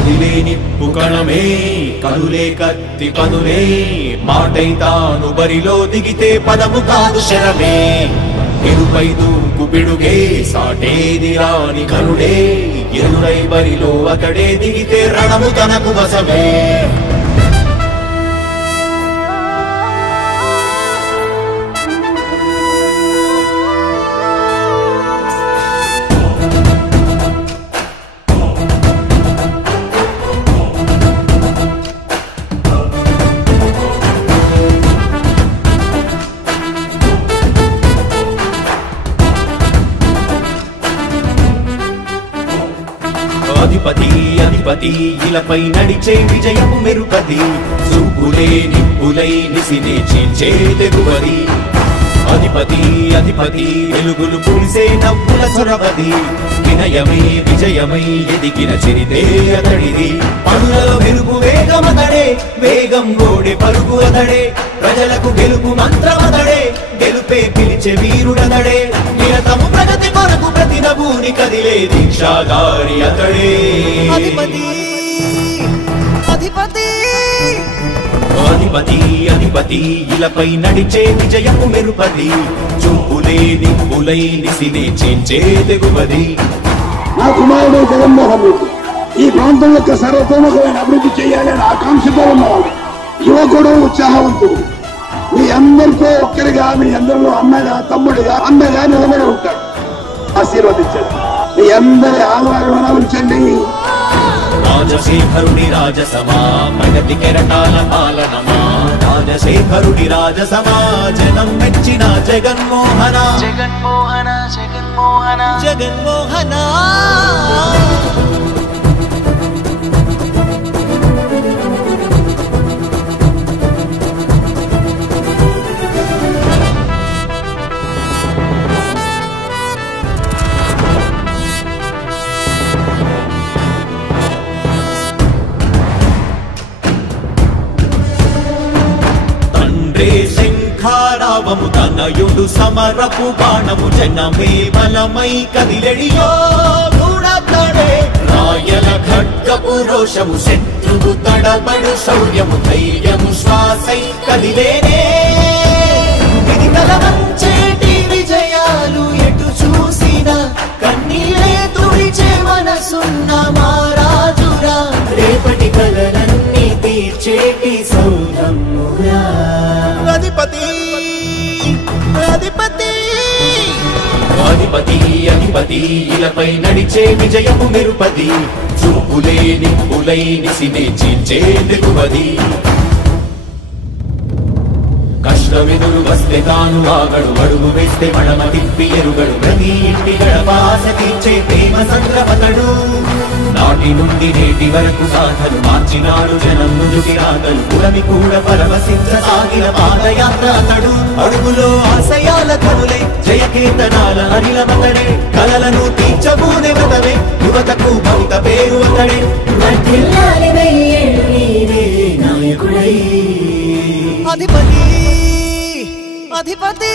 కదిలే నిప్పు కణమే కదులే కత్తి పదులే మాటై తాను బరిలో దిగితే పదము కాదు శరమే ఎరుపై దూకు పిడుగే సాటేది రాని కరుడే ఎరురై బరిలో అతడే దిగితే రణము తనకు వశమే అధిపతి అధిపతి ఇలపై నడిచే విజయము మెరుపది చూపులే నిప్పులై నిసినే చీల్చే తెగువది అధిపతి అధిపతి వెలుగులు పూసే నవ్వుల చొరవది వినయమై విజయమై ఎదిగిన చరితే అతడిది పనులలో మెరుపు వేగమతడే వేగం గోడే పరుగు అతడే ప్రజలకు గెలుపు మంత్రమతడే గెలుపే పిలిచే వీరుడతడే నిరతము ప్రగతి కొరకు ప్రతి నభూని కదిలే దీక్షాధారి అతడే అధిపతి అధిపతి అధిపతి అధిపతి ఇలపై నడిచే విజయము మెరుపది చూపులే నిప్పులై నిసినే చీల్చే తెగువది నా కుమారుడు జగన్మోహన్ రెడ్డి ఈ ప్రాంతం యొక్క సర్వతోముఖమైన అభివృద్ధి చేయాలని ఆకాంక్షతో ఉన్నవాడు యువకుడు ఉత్సాహవంతుడు మీ అందరితో ఒక్కరిగా మీ అందరిలో అన్నగా తమ్ముడిగా అన్నగా నిలబడి ఉంటాడు ఆశీర్వదించండి మీ అందరి ఆహ్వానం ఉంచండి రాజశేఖరుడి రాజసమా ప్రగతి కెరటాల పాలనమా రాజశేఖరుడి రాజసమా జనం మెచ్చిన జగన్మోహన జగన్మోహన జగన్మోహన జగన్మోహన శంఖారావము తనయుడు సమరపు బాణము జనమే బలమై కదిలెడియో గూడతడే రాయల ఖడ్గపు రోషము శత్రువు తడబడు శౌర్యము ధైర్యము శ్వాసై కదిలేనే ఇది కలవంచేటి విజయాలు ఎటు చూసినా కన్నీలే తుడిచే మనసున్న మారాజురా రేపటి కలలన్నీ తీర్చేటి సౌధమురా అధిపతి అధిపతి అధిపతి అధిపతి ఇలపై నడిచే విజయము మెరుపది చూపులే నిప్పులై నిసినే చీల్చే తెగువది కష్టమెదురు వస్తే తాను ఆగడు అడుగు వేస్తే మడమ తిప్పి ఎరుగడు ప్రతి ఇంటి గడపాస తీర్చే ప్రేమ సంద్రపతడు నాటి నుండి నేటి వరకు సాధలు మార్చినాడు జనం నుదుటి రాగలు పురమి కూడా పరవశించసాగిన పాదయాత్ర అతడు అడుగులో ఆశయాల కనులే జయకేతనాల అనిలమతడే కలలను తీర్చబూనే వ్రతమే యువతకు భవిత పేరు అతడే అధిపతి అధిపతి